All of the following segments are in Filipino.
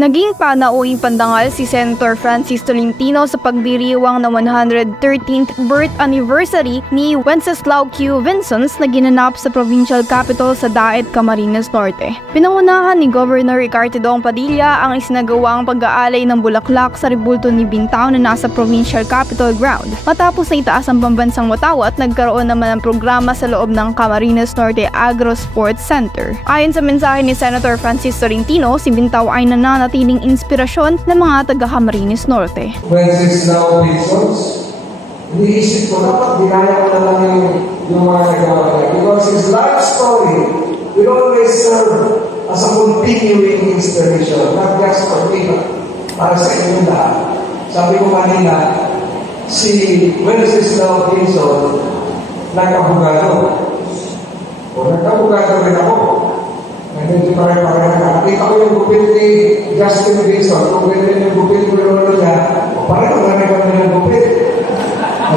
Naging panauing pandangal si Senator Francis Tolentino sa pagdiriwang ng 113th birth anniversary ni Wenceslao Q. Vincents na ginanap sa provincial capital sa Daet, Camarines Norte. Pinangunahan ni Governor Ricardo Dong Padilla ang isinagawang pag-aalay ng bulaklak sa rebulto ni Bintao na nasa provincial capital ground. Matapos na itaas ang pambansang watawat, nagkaroon naman ng programa sa loob ng Camarines Norte Agro Sports Center. Ayon sa mensahe ni Senator Francis Tolentino, si Bintao ay nananatiling inspirasyon ng mga taga-Camarines Norte. Wenceslao Vincents, iniisip ko dapat ginaya ko na lang yung mga nagawa niya. Because his life story will always serve as a continuing inspiration, not just for me, para sa inyo lahat. Sabi ko kanina, si Wenceslao Vincents, nagkabugado. O nagkabugado rin ako. Medyo pare-pareha ka. Nakita ko yung gupit ni Justin Wilson. Kung ganyan yung gupit ko yung ano niya, pareho na rin kami yung gupit.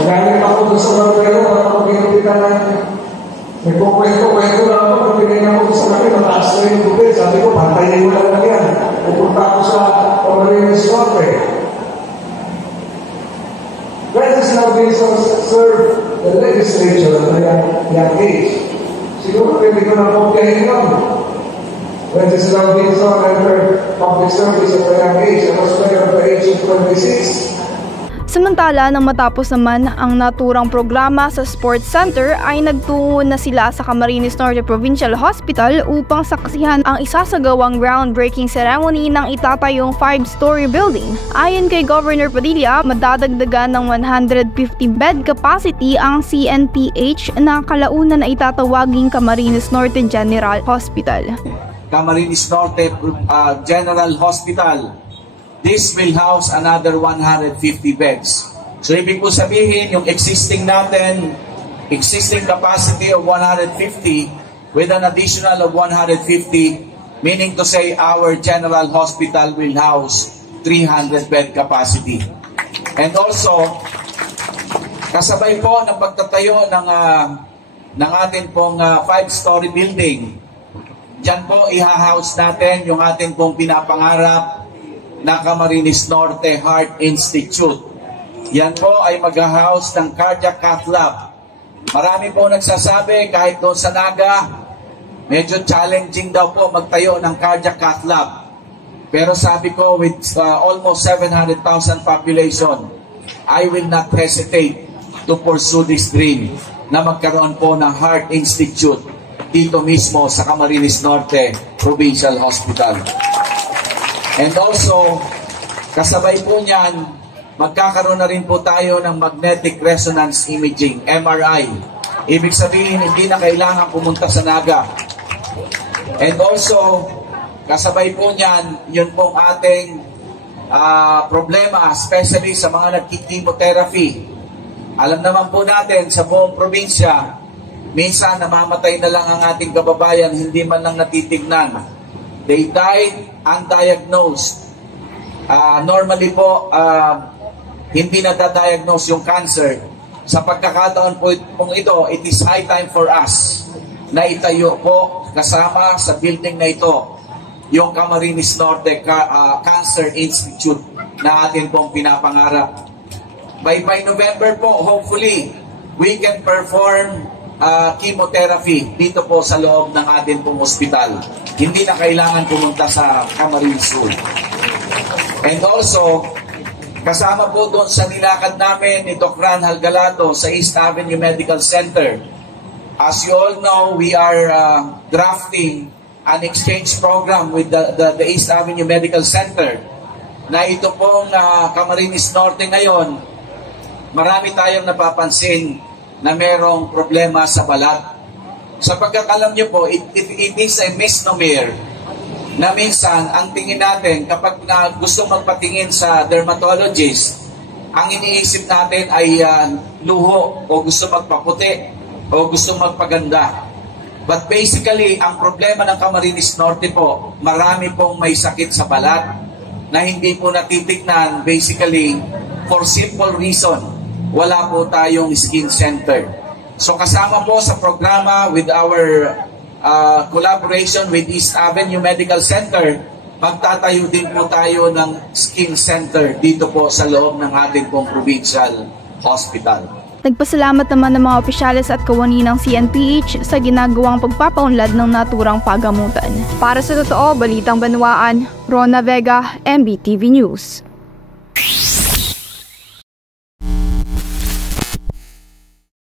Nagaling ako doon sa barbero, para ako kinupitan na nagkukwento-kwento lang ako. Nung pinigyan ako sa kami, mataas na yung gupit. Sabi ko, pantayin mo lang yan. Pupunta ako sa Camarines Norte. Wenceslao Vincents served the legislature at a young age. Siguro pwede ko na kopyahin lang. Wenceslao Vincents entered public service at a young age. I was there at the age of 26. Samantala, nang matapos naman ang naturang programa sa Sports Center, ay nagtungo na sila sa Camarines Norte Provincial Hospital upang saksihan ang isasagawang groundbreaking ceremony ng itatayong 5-story building. Ayon kay Governor Padilla, madadagdagan ng 150-bed capacity ang CNPH na kalaunan na itatawaging Camarines Norte General Hospital. Camarines Norte General Hospital. This will house another 150 beds. So ibig po sabihin, yung existing capacity of 150 with an additional of 150, meaning to say our general hospital will house 300 bed capacity. And also, kasabay po ng pagtatayo ng ating pong 5-story building, dyan po iha-house natin yung ating pong pinapangarap na Camarines Norte Heart Institute. Yan po ay mag-house ng cardiac cath lab. Marami po nagsasabi kahit doon sa Naga, medyo challenging daw po magtayo ng cardiac cath lab. Pero sabi ko, with almost 700,000 population, I will not hesitate to pursue this dream na magkaroon po ng Heart Institute dito mismo sa Camarines Norte Provincial Hospital. And also, kasabay po niyan, magkakaroon na rin po tayo ng magnetic resonance imaging, MRI. Ibig sabihin, hindi na kailangan pumunta sa Naga. And also, kasabay po niyan, yun pong ating problema, especially sa mga nagki-chemotherapy. Alam naman po natin, sa buong probinsya, minsan namamatay na lang ang ating kababayan, hindi man lang natitignan. They died undiagnosed. Normally po, hindi na-diagnose yung cancer. Sa pagkakataon po ito, it is high time for us na itayo po kasama sa building na ito yung Camarines Norte Cancer Institute na atin pong pinapangarap. By November po, hopefully, we can perform chemotherapy dito po sa loob ng atin pong ospital. Hindi na kailangan pumunta sa Camarines Sur. And also, kasama po doon sa nilakad namin ni Doc Ran Halgalato sa East Avenue Medical Center. As you all know, we are drafting an exchange program with the East Avenue Medical Center na ito pong Camarines Norte ngayon, marami tayong napapansin na merong problema sa balat. Sapagkat alam niyo po, it is a misnomer na minsan ang tingin natin kapag gusto magpatingin sa dermatologist, ang iniisip natin ay luho o gusto magpaputi o gusto magpaganda. But basically, ang problema ng Camarines Norte po, marami pong may sakit sa balat na hindi po natitignan basically for simple reason. Wala po tayong skin center. So kasama po sa programa with our collaboration with East Avenue Medical Center, magtatayo din po tayo ng skin center dito po sa loob ng ating pong provincial hospital. Nagpasalamat naman ng mga opisyales at kawani ng CNPH sa ginagawang pagpapaunlad ng naturang pagamutan. Para sa Totoo Balitang Banwaan, Rona Vega, MBTV News.